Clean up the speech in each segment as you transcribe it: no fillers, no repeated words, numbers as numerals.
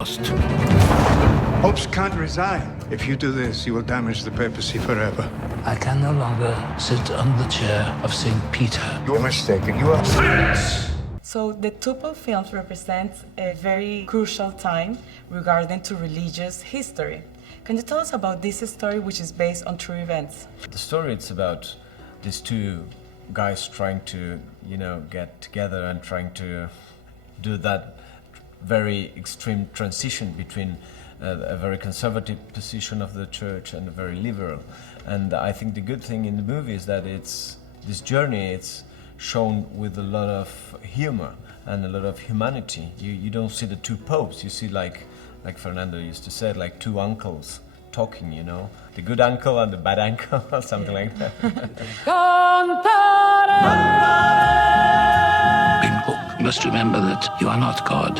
lost. Popes can't resign. If you do this, you will damage the papacy forever. I can no longer sit on the chair of St. Peter. You're mistaken. You are silence. So the Two Popes films represent a very crucial time regarding to religious history. Can you tell us about this story, which is based on true events? The story, it's about these two guys trying to, get together and trying to do that very extreme transition between a very conservative position of the church and a very liberal. And I think the good thing in the movie is that this journey, it's shown with a lot of humor and a lot of humanity. You don't see the two popes, you see like Fernando used to say, like two uncles talking, the good uncle and the bad uncle, or something like that. Being Pope, you must remember that you are not God.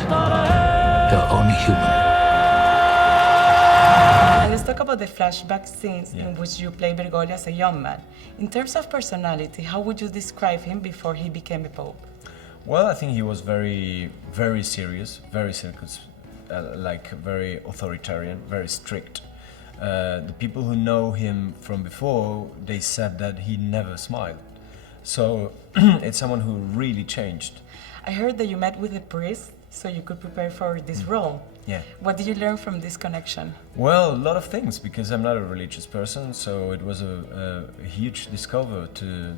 You're only human. Let's talk about the flashback scenes in which you play Bergoglio as a young man. In terms of personality, how would you describe him before he became a pope? Well, I think he was very, very serious, very very authoritarian, very strict. The people who know him from before, they said that he never smiled. So it's someone who really changed. I heard that you met with a priest so you could prepare for this role. Yeah. What did you learn from this connection? Well, a lot of things, because I'm not a religious person, so it was a huge discovery to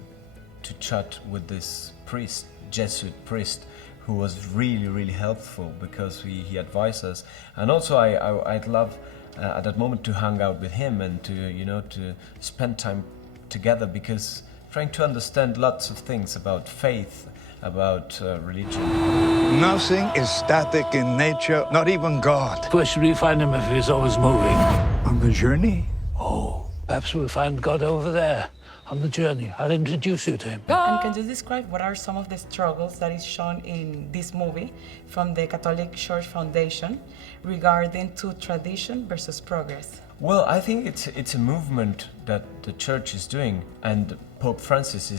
chat with this priest, Jesuit priest, who was really, really helpful because he advised us. And also I'd love at that moment to hang out with him and to spend time together, because trying to understand lots of things about faith, about religion. Nothing is static in nature, not even God. Where should we find him if he's always moving? On the journey? Oh, perhaps we'll find God over there on the journey. I'll introduce you to him. And can you describe what are some of the struggles that is shown in this movie from the Catholic Church Foundation regarding to tradition versus progress? Well, I think it's a movement that the church is doing, and Pope Francis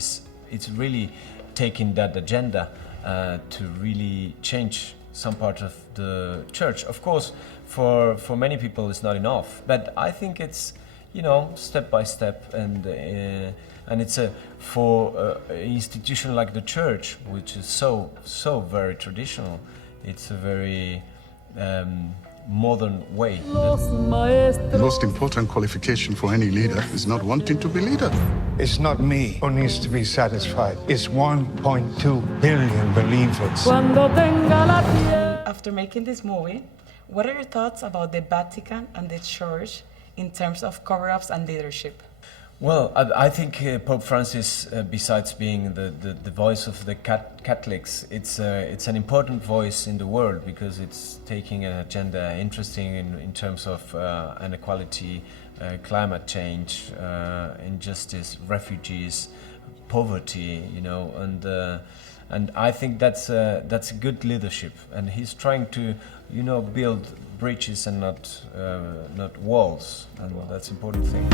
it's really taking that agenda to really change some part of the church. Of course, for many people it's not enough, but I think it's step by step, and it's for an institution like the church, which is so very traditional. It's a very modern way. The most important qualification for any leader is not wanting to be leader. It's not me who needs to be satisfied. It's 1.2 billion believers. After making this movie, what are your thoughts about the Vatican and the Church in terms of cover-ups and leadership? Well, I think Pope Francis, besides being the voice of the Catholics, it's an important voice in the world, because it's taking an agenda interesting in terms of inequality, climate change, injustice, refugees, poverty, and I think that's a good leadership, and he's trying to build bridges and not walls, and that's an important thing.